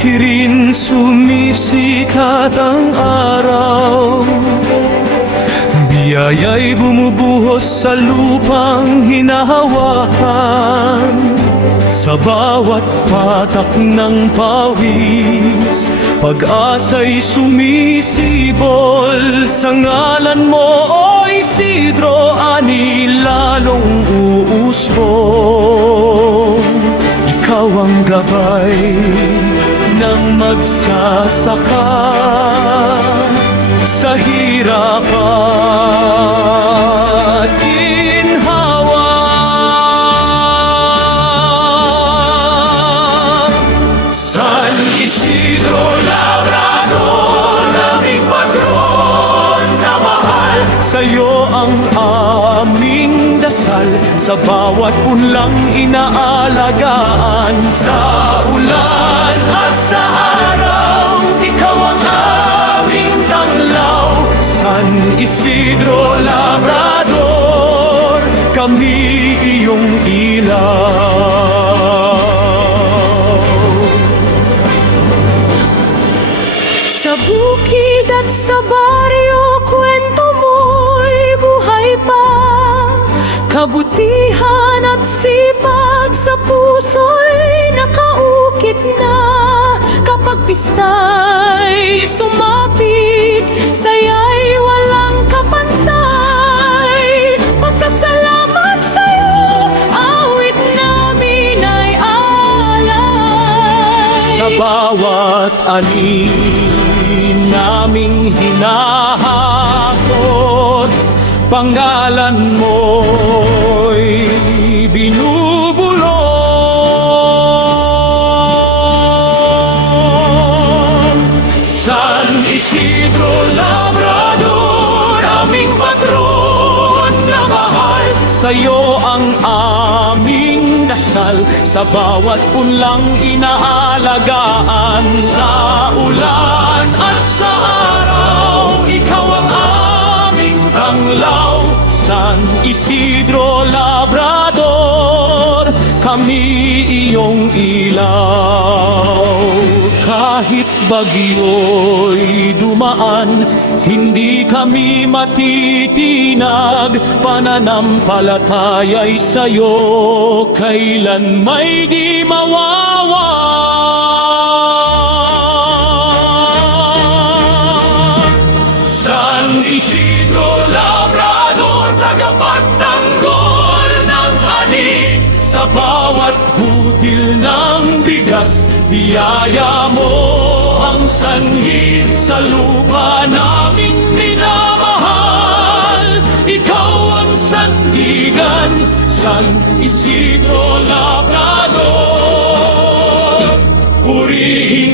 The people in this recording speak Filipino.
kirin sumisikat ang araw. Biyaya'y bumubuhos sa lupang hinahawakan. Sa bawat patak ng pawis, pag-asa'y sumisibol. Sa ngalan mo, O Isidro, ani lalong uusbong. Ikaw ang gabay ng magsasaka sa hirap at ginhawa. San Isidro Labrador, aming patron na mahal, sa'yo ang aming dasal, sa bawat punlang inaalagaan. Sa ulan at sa araw, ikaw ang aming tanglaw. San Isidro Labrador, kami iyong ilaw. Sa bukid at sa baryo, kwento mo'y buhay pa. Kabutihan at sipag sa puso'y nakaukit na. Kapag pista'y sumapit, saya'y walang kapantay. Pasasalamat sa'yo, awit namin ay alay. Sa bawat ani naming hinahakot, pangalan mo'y binubulong. San Isidro Labrador, aming patron na mahal, sa'yo ang aming dasal, sa bawat punlang inaalagaan. Sa ulan at sa araw, ikaw ang aming tanglaw. San Isidro Labrador, kami iyong ilaw. Kahit bagyo'y dumaan, hindi kami matitinag. Pananampalataya'y sa'yo, kailan may di mawawa. San Isidro Labrador, tagapagtanggol ng ani, sa bawat butil ng bigas, biyaya mo ang sanhi sa lupa naming minamahal. Ikaw ang sandigan, San Isidro Labrador, purihin